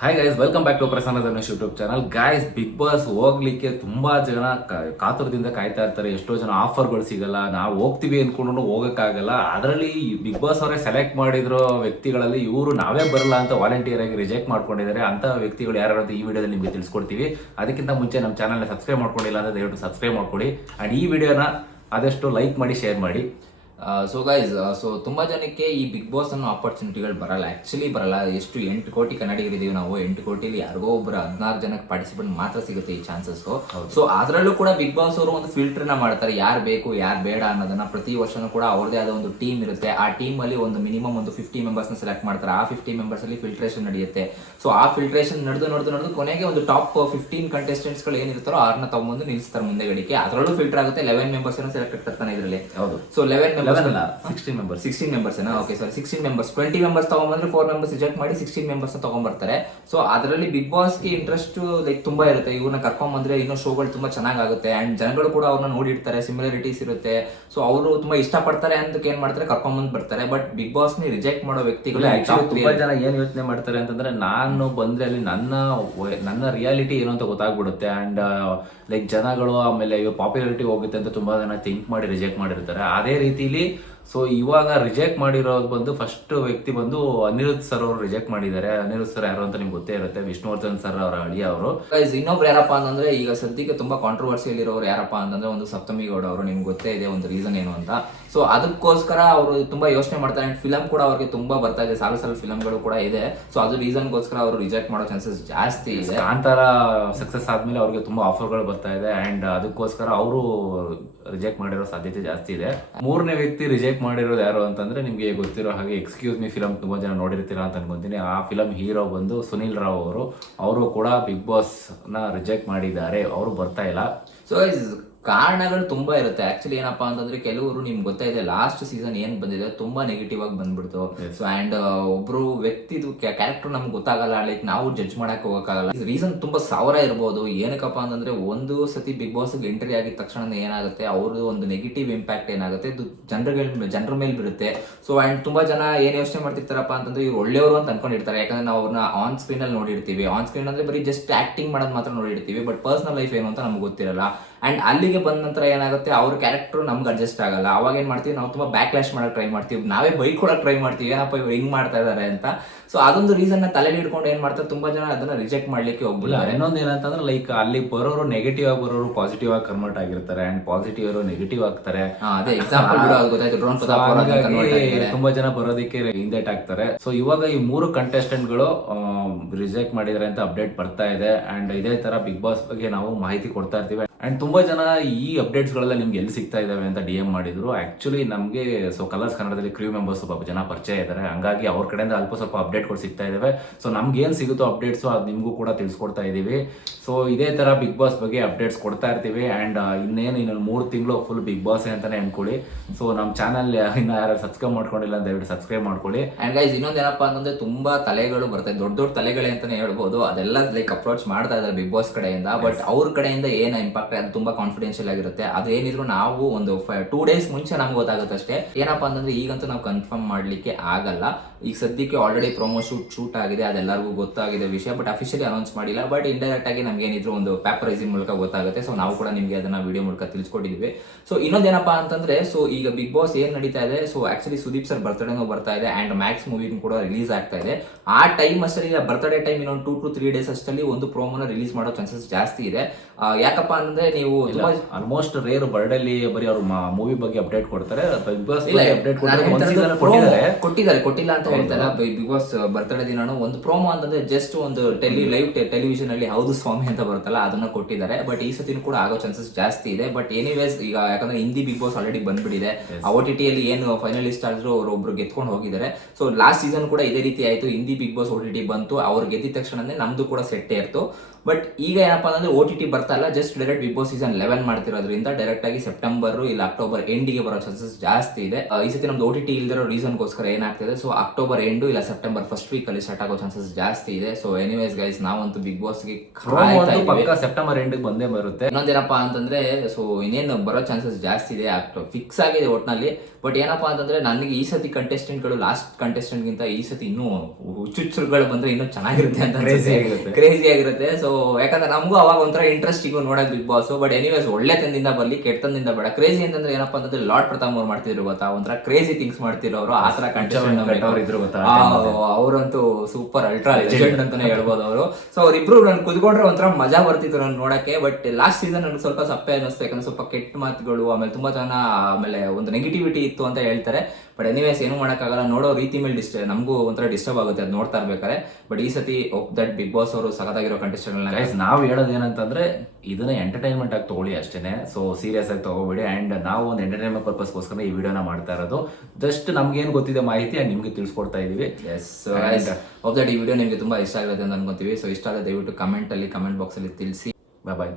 Hi guys welcome back to Prasanna Dhanush YouTube channel guys Bigg Boss ಹೋಗ್ಲಿಕ್ಕೆ ತುಂಬಾ ಜನ ಕಾತುರದಿಂದ ಕಾಯ್ತಾ ಇರ್ತಾರೆ. ಎಷ್ಟೋ ಜನ ಆಫರ್ಗಳು ಸಿಗಲ್ಲ. ನಾವು ಹೋಗ್ತೀವಿ ಅನ್ಕೊಂಡು ಹೋಗಕ್ಕಾಗಲ್ಲ. ಅದರಲ್ಲಿ ಬಿಗ್ ಬಾಸ್ ಅವರೇ ಸೆಲೆಕ್ಟ್ ಮಾಡಿದ್ರೋ ವ್ಯಕ್ತಿಗಳಲ್ಲಿ ಇವರು ನಾವೇ ಬರಲ್ಲ ಅಂತ ವಾಲಂಟಿಯರ್ ಆಗಿ ರಿಜೆಕ್ಟ್ ಮಾಡ್ಕೊಂಡಿದ್ದಾರೆ. ಅಂತ ವ್ಯಕ್ತಿಗಳು ಯಾರು ಈ ವಿಡಿಯೋದಲ್ಲಿ ನಿಮಗೆ ತಿಳಿಸ್ಕೊಡ್ತೀವಿ. ಅದಕ್ಕಿಂತ ಮುಂಚೆ ನಮ್ಮ ಚಾನಲ್ನ ಸಬ್ಸ್ಕ್ರೈಬ್ ಮಾಡ್ಕೊಂಡಿಲ್ಲ ಅಂದ್ರೆ ದಯವಿಟ್ಟು ಸಬ್ಸ್ಕ್ರೈಬ್ ಮಾಡ್ಕೊಡಿ. ಅಂಡ್ ಈ ವಿಡಿಯೋನ ಆದಷ್ಟು ಲೈಕ್ ಮಾಡಿ ಶೇರ್ ಮಾಡಿ. ಸೊ ಗೈಸ್ ಸೊ ತುಂಬಾ ಜನಕ್ಕೆ ಈ ಬಿಗ್ ಬಾಸ್ ಅನ್ನೋ ಆಪರ್ಚುನಿಟಿಗಳು ಬರಲ್ಲ. ಆ್ಯಕ್ಚುಲಿ ಬರಲ್ಲ. ಎಷ್ಟು ಎಂಟು ಕೋಟಿ ಕನ್ನಡಿಗರಿದ್ದೀವಿ ನಾವು ಎಂಟು ಕೋಟಿಲಿ ಯಾರಿಗೋ ಒಬ್ಬರು ಹದಿನಾರು ಜನಕ್ಕೆ ಪಾರ್ಟಿಸಿಪೇಟ್ ಮಾತ್ರ ಸಿಗುತ್ತೆ ಈ ಚಾನ್ಸಸ್ ಸೊ ಅದರಲ್ಲೂ ಕೂಡ ಬಿಗ್ ಬಾಸ್ ಅವರು ಒಂದು ಫಿಲ್ಟರ್ನ ಮಾಡ್ತಾರೆ. ಯಾರು ಬೇಕು ಯಾರು ಬೇಡ ಅನ್ನೋದನ್ನ ಪ್ರತಿ ವರ್ಷನೂ ಕೂಡ ಅವ್ರದೇ ಆದ ಒಂದು ಟೀಮ್ ಇರುತ್ತೆ. ಆ ಟೀಮಲ್ಲಿ ಅಲ್ಲಿ ಒಂದು ಮಿನಿಮಮ್ ಒಂದು ಫಿಫ್ಟಿ ಮೆಂಬರ್ಸ್ನ ಸೆಲೆಕ್ಟ್ ಮಾಡ್ತಾರೆ. ಆ ಫಿಫ್ಟಿ ಮೆಂಬರ್ಸ್ ಅಲ್ಲಿ ಫಿಲ್ಟ್ರೇಷನ್ ನಡೆಯುತ್ತೆ. ಸೊ ಆ ಫಿಲ್ಟ್ರೇಷನ್ ನಡೆದು ನಡೆದು ನಡೆದು ಕೊನೆಗೆ ಒಂದು ಟಾಪ್ ಫಿಫ್ಟೀನ್ ಕಂಟೆಸ್ಟೆಂಟ್ಸ್ಗಳು ಏನಿರ್ತಾರೋ ಅವ್ರನ್ನ ತಗೊಂಬಂದು ನಿಲ್ಲಿಸ್ತಾರೆ ಮುಂದೆ ಗಡಿಕೆ ಅದರಲ್ಲೂ ಫಿಲ್ಟರ್ ಆಗುತ್ತೆ. ಲೆವೆನ್ ಮೆಂಬರ್ಸ್ ಸೆಲೆಕ್ಟ್ ಆಗ್ತಾನೆ ಇದರಲ್ಲಿ. ಹೌದು. ಸೊ ಲೆವೆನ್ ಮೆಂಬರ್ಸ್ ಲೆವೆನ್ ಅಲ್ಲ? Sixteen members sixteen members okay sir sixteen members twenty members ತಗೊಂಡ್ಬಂದ್ರೆ four members reject ಮಾಡಿ ಸಿಕ್ಸ್ಟೀನ್ ಮೆಂಬರ್ಸ್ ತಗೊಂಡ್ಬರ್ತಾರೆ ಸೊ ಅದರಲ್ಲಿ ಬಿಗ್ ಬಾಸ್ಗೆ ಇಂಟ್ರೆಸ್ಟ್ ಲೈಕ್ ತುಂಬಾ ಇರುತ್ತೆ. ಇವ್ರನ್ನ ಕರ್ಕೊಂಬಂದ್ರೆ ಇನ್ನೂ ಶೋಗಳು ತುಂಬಾ ಚೆನ್ನಾಗುತ್ತೆ ಅಂಡ್ ಜನಗಳು ಕೂಡ ಅವ್ರನ್ನ ನೋಡಿರ್ತಾರೆ. ಸಿಮಿಲಾರಿಟೀಸ್ ಇರುತ್ತೆ. ಸೊ ಅವರು ತುಂಬಾ ಇಷ್ಟಪಡ್ತಾರೆ ಅಂತ ಏನ್ ಮಾಡ್ತಾರೆ? ಕರ್ಕೊಂಡ್ ಬಂದ್ ಬರ್ತಾರೆ. ಬಟ್ ಬಿಗ್ ಬಾಸ್ ನಿ ರಿಜೆಕ್ಟ್ ಮಾಡೋ ವ್ಯಕ್ತಿಗಳು ತುಂಬಾ ಜನ ಏನ್ ಯೋಚನೆ ಮಾಡ್ತಾರೆ ಅಂತಂದ್ರೆ ನಾನು ಬಂದ್ರೆ ಅಲ್ಲಿ ನನ್ನ ನನ್ನ ರಿಯಾಲಿಟಿ ಏನು ಅಂತ ಗೊತ್ತಾಗ್ಬಿಡುತ್ತೆ. ಅಂಡ್ ಲೈಕ್ ಜನಗಳು ಆಮೇಲೆ ಪಾಪ್ಯುಲಾರಿಟಿ ಹೋಗುತ್ತೆ ಅಂತ ತುಂಬಾ ಜನ ಥಿಂಕ್ ಮಾಡಿ ರಿಜೆಕ್ಟ್ ಮಾಡಿರ್ತಾರೆ. ಅದೇ ರೀತಿಲಿ ಇಲ್ಲಿ ಸೊ ಇವಾಗ ರಿಜೆಕ್ಟ್ ಮಾಡಿರೋದು ಬಂದು ಫಸ್ಟ್ ವ್ಯಕ್ತಿ ಬಂದು ಅನಿರುದ್ಧ್ ಸರ್ ಅವರು ರಿಜೆಕ್ಟ್ ಮಾಡಿದ್ದಾರೆ. ಅನಿರುದ್ಧ್ ಸರ್ ಯಾರು ಅಂತ ನಿಮ್ಗೆ ಗೊತ್ತೇ ಇರುತ್ತೆ. ವಿಷ್ಣುವರ್ಧನ್ ಸರ್ ಅವರ ಅಳಿಯ ಅವರು. ಇನ್ನೊಬ್ರು ಯಾರಪ್ಪ ಅಂತಂದ್ರೆ ಈಗ ಸದ್ಯಕ್ಕೆ ತುಂಬಾ ಕಾಂಟ್ರವರ್ಸಿಯಲ್ ಇರೋರು ಯಾರಪ್ಪ ಅಂತಂದ್ರೆ ಒಂದು ಸಪ್ತಮಿ ಗೌಡ ಅವರು. ನಿಮ್ಗೆ ಗೊತ್ತೇ ಇದೆ ಒಂದು ರೀಸನ್ ಏನು ಅಂತ. ಸೊ ಅದಕ್ಕೋಸ್ಕರ ಅವರು ತುಂಬಾ ಯೋಚನೆ ಮಾಡ್ತಾರೆ. ಅಂಡ್ ಫಿಲಮ್ ಕೂಡ ಅವ್ರಿಗೆ ತುಂಬಾ ಬರ್ತಾ ಇದೆ. ಸಾಲು ಸಾಲು ಫಿಲಮ್ಗಳು ಕೂಡ ಇದೆ. ಸೊ ಅದು ರೀಸನ್ಗೋಸ್ಕರ ಅವರು ರಿಜೆಕ್ಟ್ ಮಾಡೋ ಚಾನ್ಸಸ್ ಜಾಸ್ತಿ ಇದೆ. ಕಾಂತಾರ ಸಕ್ಸಸ್ ಆದ್ಮೇಲೆ ಅವ್ರಿಗೆ ತುಂಬಾ ಆಫರ್ಗಳು ಬರ್ತಾ ಇದೆ. ಅಂಡ್ ಅದಕ್ಕೋಸ್ಕರ ಅವರು ರಿಜೆಕ್ಟ್ ಮಾಡಿರೋ ಸಾಧ್ಯತೆ ಜಾಸ್ತಿ ಇದೆ. ಮೂರನೇ ವ್ಯಕ್ತಿ ರಿಜೆಕ್ಟ್ ಮಾಡಿರೋದು ಯಾರು ಅಂತಂದ್ರೆ ನಿಮಗೆ ಗೊತ್ತಿರೋ ಹಾಗೆ ಎಕ್ಸ್ಕ್ಯೂಸ್ ಮಿ ಫಿಲಮ್ ತುಂಬಾ ಜನ ನೋಡಿರ್ತೀರಾ ಅಂತ ಅನ್ಕೊಂತೀನಿ. ಆ ಫಿಲಮ್ ಹೀರೋ ಬಂದು ಸುನಿಲ್ ರಾವ್ ಅವರು ಅವರು ಕೂಡ ಬಿಗ್ ಬಾಸ್ನ ರಿಜೆಕ್ಟ್ ಮಾಡಿದ್ದಾರೆ. ಅವರು ಬರ್ತಾ ಇಲ್ಲ. ಸೊ ಕಾರಣಗಳು ತುಂಬಾ ಇರುತ್ತೆ. ಆಕ್ಚುಲಿ ಏನಪ್ಪಾ ಅಂತಂದ್ರೆ ಕೆಲವರು ನಿಮ್ಗೆ ಗೊತ್ತಾಯಿದೆ ಲಾಸ್ಟ್ ಸೀಸನ್ ಏನ್ ಬಂದಿದೆ ತುಂಬಾ ನೆಗೆಟಿವ್ ಆಗಿ ಬಂದ್ಬಿಡ್ತು. ಸೊ ಅಂಡ್ ಒಬ್ರು ವ್ಯಕ್ತಿದು ಕ್ಯಾರೆಕ್ಟರ್ ನಮ್ಗೆ ಗೊತ್ತಾಗಲ್ಲ ಲೈಕ್ ನಾವು ಜಡ್ಜ್ ಮಾಡಕ್ ಹೋಗಕ್ಕಾಗಲ್ಲ. ರೀಸನ್ ತುಂಬಾ ಸಾವಿರ ಇರ್ಬೋದು ಏನಕ್ಕಪ್ಪ ಅಂತಂದ್ರೆ ಒಂದು ಸತಿ ಬಿಗ್ ಬಾಸ್ ಎಂಟ್ರಿ ಆಗಿದ ತಕ್ಷಣ ಏನಾಗುತ್ತೆ ಅವ್ರದ್ದು ಒಂದು ನೆಗೆಟಿವ್ ಇಂಪ್ಯಾಕ್ಟ್ ಏನಾಗುತ್ತೆ ಇದು ಜನರುಗಳ ಜನರ ಮೇಲೆ ಬೀಳುತ್ತೆ ಸೊ ಅಂಡ್ ತುಂಬಾ ಜನ ಏನ್ ಯೋಚನೆ ಮಾಡ್ತಿರ್ತಾರಪ್ಪ ಅಂತಂದ್ರೆ ಇವ್ರು ಒಳ್ಳೆಯವರು ಅಂತ ಅನ್ಕೊಂಡಿರ್ತಾರೆ. ಯಾಕಂದ್ರೆ ನಾವು ಅವ್ರನ್ನ ಆನ್ ಸ್ಕ್ರೀನ್ ಅಲ್ಲಿ ನೋಡಿರ್ತೀವಿ. ಆನ್ ಸ್ಕ್ರೀನ್ ಅಂದ್ರೆ ಬರೀ ಜಸ್ಟ್ ಆಕ್ಟಿಂಗ್ ಮಾಡೋದು ಮಾತ್ರ ನೋಡಿರ್ತೀವಿ. ಬಟ್ ಪರ್ಸನಲ್ ಲೈಫ್ ಏನು ಅಂತ ನಮ್ಗೆ ಗೊತ್ತಿರಲ್ಲ. ಅಂಡ್ ಅಲ್ಲಿಗೆ ಬಂದ ನಂತರ ಏನಾಗುತ್ತೆ? ಅವ್ರ ಕ್ಯಾರೆಕ್ಟರ್ ನಮ್ಗೆ ಅಡ್ಜಸ್ಟ್ ಆಗಲ್ಲ. ಅವಾಗ ಏನ್ ಮಾಡ್ತೀವಿ? ನಾವು ತುಂಬಾ ಬ್ಯಾಕ್ ಲ್ಯಾಶ್ ಮಾಡೋಕೆ ಟ್ರೈ ಮಾಡ್ತೀವಿ. ನಾವೇ ಬೈಕೊಳಕ್ಕೆ ಟ್ರೈ ಮಾಡ್ತೀವಿ. ಏನಪ್ಪ ಇವ್ರು ಹಿಂಗ್ ಮಾಡ್ತಾ ಇದ್ದಾರೆ ಅಂತ. ಸೊ ಅದೊಂದು ರೀಸನ್ನ ತಲೆಗೆ ಹಿಡ್ಕೊಂಡು ಏನ್ ಮಾಡ್ತಾರೆ? ತುಂಬಾ ಜನ ಅದನ್ನ ರಿಜೆಕ್ಟ್ ಮಾಡ್ಲಿಕ್ಕೆ ಒಬ್ಬರು ಇನ್ನೊಂದು ಏನಂತಂದ್ರೆ ಲೈಕ್ ಅಲ್ಲಿ ಬರೋರು ನೆಗೆಟಿವ್ ಆಗಿ ಬರೋರು ಪಾಸಿಟಿವ್ ಆಗಿ ಕನ್ವರ್ಟ್ ಆಗಿರ್ತಾರೆ. ಅಂಡ್ ಪಾಸಿಟಿವ್ ಅವರು ನೆಗೆಟಿವ್ ಆಗ್ತಾರೆ. ಅದೇ ಎಕ್ಸಾಂಪಲ್. ತುಂಬಾ ಜನ ಬರೋದಕ್ಕೆ ಹಿಂದೇಟ್ ಆಗ್ತಾರೆ. ಸೊ ಇವಾಗ ಈ ಮೂರು ಕಂಟೆಸ್ಟೆಂಟ್ಗಳು ರಿಜೆಕ್ಟ್ ಮಾಡಿದ್ದಾರೆ ಅಂತ ಅಪ್ಡೇಟ್ ಬರ್ತಾ ಇದೆ. ಅಂಡ್ ಇದೇ ತರ ಬಿಗ್ ಬಾಸ್ ಬಗ್ಗೆ ನಾವು ಮಾಹಿತಿ ಕೊಡ್ತಾ ಇರ್ತೀವಿ. ಅಂಡ್ ತುಂಬಾ ಜನ ಈ ಅಪ್ಡೇಟ್ಸ್ ಗಳೆಲ್ಲ ನಿಮ್ಗೆ ಎಲ್ಲಿ ಸಿಗ್ತಾ ಇದಾವೆ ಅಂತ ಡಿ ಎಂ ಮಾಡಿದ್ರು. ಆ್ಯಕ್ಚುಲಿ ನಮಗೆ ಸೊ ಕಲರ್ಸ್ ಕನ್ನಡದಲ್ಲಿ ಕ್ರೂ ಮೆಂಬರ್ಸ್ ಸ್ವಲ್ಪ ಜನ ಪರಿಚಯ ಇದ್ದಾರೆ ಹಂಗಾಗಿ ಅವ್ರ ಕಡೆಯಿಂದ ಅಲ್ಪ ಸ್ವಲ್ಪ ಅಪ್ಡೇಟ್ಗಳು ಸಿಗ್ತಾ ಇದಾವೆ. ಸೊ ನಮ್ಗೆ ಏನು ಸಿಗುತ್ತೋ ಅಪ್ಡೇಟ್ಸ್ ಅದು ನಿಮಗೂ ಕೂಡ ತಿಳಿಸ್ಕೊಡ್ತಾ ಇದೀವಿ ಸೊ ಇದೇ ತರ ಬಿಗ್ ಬಾಸ್ ಬಗ್ಗೆ ಅಪ್ಡೇಟ್ಸ್ ಕೊಡ್ತಾ ಇರ್ತೀವಿ. ಅಂಡ್ ಇನ್ನೇನು ಇನ್ನೊಂದು ಮೂರು ತಿಂಗಳು ಫುಲ್ ಬಿಗ್ ಬಾಸ್ ಅಂತಾನೆ ಅನ್ಕೊಳ್ಳಿ. ಸೊ ನಮ್ಮ ಚಾನಲ್ ಇನ್ನು ಯಾರು ಸಬ್ಸ್ಕ್ರೈಬ್ ಮಾಡ್ಕೊಂಡಿಲ್ಲ ದಯವಿಟ್ಟು ಸಬ್ಸ್ಕ್ರೈಬ್ ಮಾಡ್ಕೊಳ್ಳಿ. ಆ್ಯಂಡ್ ಗೈಸ್ ಇನ್ನೊಂದೇನಪ್ಪ ಅಂತಂದ್ರೆ ತುಂಬಾ ತಲೆಗಳು ಬರ್ತವೆ ದೊಡ್ಡ ದೊಡ್ಡ ತಲೆಗಳೇ ಅಂತಾನೆ ಹೇಳ್ಬೋದು. ಅದೆಲ್ಲ ಲೈಕ್ ಅಪ್ರೋಚ್ ಮಾಡ್ತಾ ಇದ್ದಾರೆ ಬಿಗ್ ಬಾಸ್ ಕಡೆಯಿಂದ. ಬಟ್ ಅವ್ರ ಕಡೆಯಿಂದ ಏನು ಇಂಪಾಕ್ಟ್ ಅದು ತುಂಬಾ ಕಾನ್ಫಿಡೆನ್ಷಿಯಲ್ ಆಗಿರುತ್ತೆ. ಅದು ಏನಿದ್ರು ನಾವು ಒಂದು ಟೂ ಡೇಸ್ ಮುಂಚೆ ನಮ್ಗೆ ಗೊತ್ತಾಗುತ್ತೆ ಅಷ್ಟೇ. ಏನಪ್ಪಾ ಅಂತಂದ್ರೆ ಈಗಂತೂ ನಾವು ಕನ್ಫರ್ಮ್ ಮಾಡ್ಲಿಕ್ಕೆ ಆಗಲ್ಲ. ಈಗ ಸದ್ಯಕ್ಕೆ ಆಲ್ರೆಡಿ ಪ್ರೊಮೋ ಶೂಟ್ ಶೂಟ್ ಆಗಿದೆ, ಅದೆಲ್ಲರಿಗೂ ಗೊತ್ತಾಗಿದೆ ವಿಷಯ ಬಟ್ ಅಫಿಷಿಯಲಿ ಅನೌನ್ಸ್ ಮಾಡಿಲ್ಲ. ಬಟ್ ಇಂಡೈರೆಕ್ಟ್ ಆಗಿ ನಮ್ಗೆ ಏನಿದ್ರು ಒಂದು ಪ್ಯಾಪರೈಸಿಂಗ್ ಮೂಲಕ ಗೊತ್ತಾಗುತ್ತೆ. ಸೊ ನಾವು ಕೂಡ ನಿಮ್ಗೆ ಅದನ್ನ ವಿಡಿಯೋ ಮೂಲಕ ತಿಳಿಸ್ಕೊಟ್ಟಿದ್ವಿ ಸೊ ಇನ್ನೊಂದೇನಪ್ಪ ಅಂತಂದ್ರೆ ಸೊ ಈಗ ಬಿಗ್ ಬಾಸ್ ಏನ್ ನಡೀತಾ ಇದೆ? ಸೊ ಆಕ್ಚುಲಿ ಸುದೀಪ್ ಸರ್ ಬರ್ತ್ಡೇನೂ ಬರ್ತಾ ಇದೆ ಅಂಡ್ ಮ್ಯಾಕ್ಸ್ ಮೂವಿ ಕೂಡ ರಿಲೀಸ್ ಆಗ್ತಾ ಇದೆ. ಆ ಟೈಮ್ ಅಷ್ಟರಲ್ಲಿ ಬರ್ತ್ಡೇ ಟೈಮ್ ಇನ್ನೊಂದು ಟೂ ಟು ತ್ರೀ ಡೇಸ್ ಅಷ್ಟಲ್ಲಿ ಒಂದು ಪ್ರೋಮೋನ ರಿಲೀಸ್ ಮಾಡೋ ಚಾನ್ಸಸ್ ಜಾಸ್ತಿ ಇದೆ. ಯಾಕಪ್ಪ ಅಂತಂದ್ರೆ ನೀವು ಆಲ್ಮೋಸ್ಟ್ ರೇರ್ ಬರ್ಡಲ್ಲಿ ಬರೀ ಅವ್ರು ಮೂವಿ ಬಗ್ಗೆ ಅಪ್ಡೇಟ್ ಕೊಡ್ತಾರೆ ಬಿಗ್ ಬಾಸ್ ಇಲ್ಲ ಅಪ್ಡೇಟ್ ಕೊಟ್ಟಿದ್ದಾರೆ. ಕೊಟ್ಟಿದ್ದಾರೆ ಕೊಟ್ಟಿಲ್ಲ ಅಂತ ಹೇಳ್ತಾರೆ ಬಿಗ್ ಬಾಸ್ ಬರ್ತಡೇ ದಿನಾನು ಒಂದು ಪ್ರೋಮೋ ಅಂತಂದ್ರೆ ಜಸ್ಟ್ ಒಂದು ಟೆಲಿ ಲೈವ್ ಟೆಲಿವಿಷನ್ ಅಲ್ಲಿ ಹೌದು ಸ್ವಾಮಿ ಅಂತ ಬರುತ್ತಲ್ಲ ಅದನ್ನ ಕೊಟ್ಟಿದ್ದಾರೆ. ಬಟ್ ಈ ಸತಿನೂ ಕೂಡ ಆಗೋ ಚಾನ್ಸಸ್ ಜಾಸ್ತಿ ಇದೆ. ಬಟ್ ಎನಿವೇಸ್ ಈಗ ಯಾಕಂದ್ರೆ ಹಿಂದಿ ಬಿಗ್ ಬಾಸ್ ಆಲ್ರೆಡಿ ಬಂದ್ಬಿಟ್ಟಿದೆ. ಆ ಓ ಟಿ ಟಿಯಲ್ಲಿ ಏನು ಫೈನಲಿಸ್ಟ್ ಆದ್ರೂ ಅವರು ಒಬ್ರು ಗೆದ್ಕೊಂಡು ಹೋಗಿದ್ದಾರೆ. ಸೊ ಲಾಸ್ಟ್ ಸೀಸನ್ ಕೂಡ ಇದೇ ರೀತಿ ಆಯ್ತು. Hindi Bigg Boss O T T ಬಂತು. ಅವ್ರು ಗೆದ್ದಿದ ತಕ್ಷಣನೇ ನಮ್ದು ಕೂಡ ಸೆಟ್ ಇರ್ತು. ಬಟ್ ಈಗ ಏನಪ್ಪಾ ಅಂದ್ರೆ ಓ ಟಿ ಟಿ ಬರ್ತಾ ಇಲ್ಲ. Just direct Bigg Boss season eleven ಮಾಡ್ತಿರೋದ್ರಿಂದ direct ಆಗಿ ಸೆಪ್ಟೆಂಬರ್ ಇಲ್ಲ ಅಕ್ಟೋಬರ್ ಎಂಡಿಗೆ ಬರೋ ಚಾನ್ಸಸ್ ಜಾಸ್ತಿ ಇದೆ. ಈ ಸತಿ ನಮ್ದು ಓ ಟಿ ಟಿ ಇಲ್ದಿರೋ ರೀಸನ್ಗೋಸ್ಕರ ಏನಾಗ್ತಿದೆ? ಸೊ ಅಕ್ಟೋಬರ್ ಎಂಡು ಇಲ್ಲ ಸೆಪ್ಟೆಂಬರ್ ಫಸ್ಟ್ ವೀಕ್ ಅಲ್ಲಿ ಸ್ಟಾರ್ಟ್ ಆಗೋ ಚಾನ್ಸಸ್ ಜಾಸ್ತಿ ಇದೆ. ಸೊ ಎನಿವೇಸ್ ಗೈಸ್ ನಾವಂತೂ ಬಿಗ್ ಬಾಸ್ಗೆ ಸೆಪ್ಟೆಂಬರ್ ಎಂಡ್ ಬಂದೇ ಬರುತ್ತೆ. ಇನ್ನೊಂದೇನಪ್ಪ ಅಂತಂದ್ರೆ ಸೊ ಇನ್ನೇನು ಬರೋ ಚಾನ್ಸಸ್ ಜಾಸ್ತಿ ಇದೆ. ಫಿಕ್ಸ್ ಆಗಿದೆ ಒಟ್ನಲ್ಲಿ. ಬಟ್ ಏನಪ್ಪಾ ಅಂತಂದ್ರೆ ನನಗೆ ಈ ಸತಿ ಕಂಟೆಸ್ಟೆಂಟ್ಗಳು ಲಾಸ್ಟ್ ಕಂಟೆಸ್ಟೆಂಟ್ಗಿಂತ ಈ ಸತಿ ಇನ್ನೂ ಹುಚ್ಚುಚ್ಚುಗಳು ಬಂದ್ರೆ ಇನ್ನೂ ಚೆನ್ನಾಗಿರುತ್ತೆ ಅಂತ. ಕ್ರೇಜಿ ಆಗಿರುತ್ತೆ. ಸೊ ಯಾಕಂದ್ರೆ ನಮಗೂ ಅವಾಗ ಒಂಥರ ಇಂಟ್ರೆಸ್ಟ್ ಈಗ ನೋಡೋದು ಬಿಗ್ ಬಾಸ್ ಬಟ್ ಎನಿವೇಸ್ ಒಳ್ಳೆ ತಂದಿಂದ ಬರ್ಲಿ ಕೆಟ್ಟದಿಂದ ಬೇಡ. ಕ್ರೇಜಿ ಅಂತಂದ್ರೆ ಏನಪ್ಪಾ ಅಂತಂದ್ರೆ ಲಾರ್ಡ್ ಪ್ರತಾಪ್ ಅವ್ರು ಮಾಡ್ತಿದ್ರು ಗೊತ್ತಾ? ಒಂಥರ ಕ್ರೇಜಿ ಥಿಂಗ್ಸ್ ಮಾಡ್ತಿರೋರು ಆ ತರ ಅವರಂತೂ ಸೂಪರ್ ಅಲ್ಟ್ರಾ ಲೆಜೆಂಡ್ ಅಂತಾನೆ ಹೇಳ್ಬೋದು ಅವರು. ಸೊ ಅವ್ರಿಬ್ರು ನನ್ ಕುತ್ಕೊಂಡ್ರೆ ಒಂಥರ ಮಜಾ ಬರ್ತಿತ್ತು ನನ್ ನೋಡಕ್ಕೆ ಬಟ್ ಲಾಸ್ಟ್ ಸೀಸನ್ ನನಗೆ ಸ್ವಲ್ಪ ಸಪ್ಪೆ ಅನ್ನಿಸ್ತು ಯಾಕಂದ್ರೆ ಸ್ವಲ್ಪ ಕೆಟ್ಟ ಮಾತುಗಳು ಆಮೇಲೆ ತುಂಬಾ ಜನ ಆಮೇಲೆ ಒಂದು ನೆಗೆಟಿವಿಟಿ ಇತ್ತು ಅಂತ ಹೇಳ್ತಾರೆ. ಬಟ್ ಎನಿವೇಸ್ ಏನು ಮಾಡೋಕ್ಕಾಗಲ್ಲ. ನೋಡೋ ರೀತಿ ಮೇಲೆ ಡಿಸ್ಟರ್ ನಮಗೂ ಒಂಥರ ಡಿಸ್ಟರ್ಬ್ ಆಗುತ್ತೆ. ಅದು ನೋಡ್ತಾ ಇರ್ಬೇಕಾರೆ ಬಟ್ ಈ ಸತಿ ದಟ್ ಬಿಗ್ ಬಾಸ್ ಅವರು ಸಖತ್ತಾಗಿರೋ ಕಂಟೆಸ್ಟೆಂಟ್ಗಳನ್ನ ಗೈಸ್ ನಾವು ಹೇಳೋದು ಏನಂತಂದ್ರೆ ಇದನ್ನ ಎಂಟರ್ಟೈನ್ಮೆಂಟ್ ಆಗಿ ತಗೊಳ್ಳಿ ಅಷ್ಟೇ ಸೊ ಸೀರಿಯಸ್ ಆಗಿ ತಗೋಬೇಡಿ. ಅಂಡ್ ನಾವು ಒಂದು ಎಂಟರ್ಟೈನ್ಮೆಂಟ್ ಪರ್ಪಸ್ಗೋಸ್ಕರ ಈ ವಿಡಿಯೋನ ಮಾಡ್ತಾ ಇರೋದು. ಜಸ್ಟ್ ನಮ್ಗೇನು ಗೊತ್ತಿದೆ ಮಾಹಿತಿ ಅಂಡ್ ನಿಮಗೆ ತಿಳಿಸ್ಕೊಡ್ತಾ ಇದೀವಿ. ಎಸ್ ಆಫ್ ದಟ್ ಈ ವಿಡಿಯೋ ನಿಮಗೆ ತುಂಬಾ ಇಷ್ಟ ಆಗುತ್ತೆ ಅಂತ ಅನ್ಕೊಂತೀವಿ. ಸೊ ಇಷ್ಟ ಆದರೆ ದಯವಿಟ್ಟು ಕಮೆಂಟ್ ಅಲ್ಲಿ ಕಮೆಂಟ್ ಬಾಕ್ಸ್ ಅಲ್ಲಿ ತಿಳಿಸಿ. ಬಾಯ್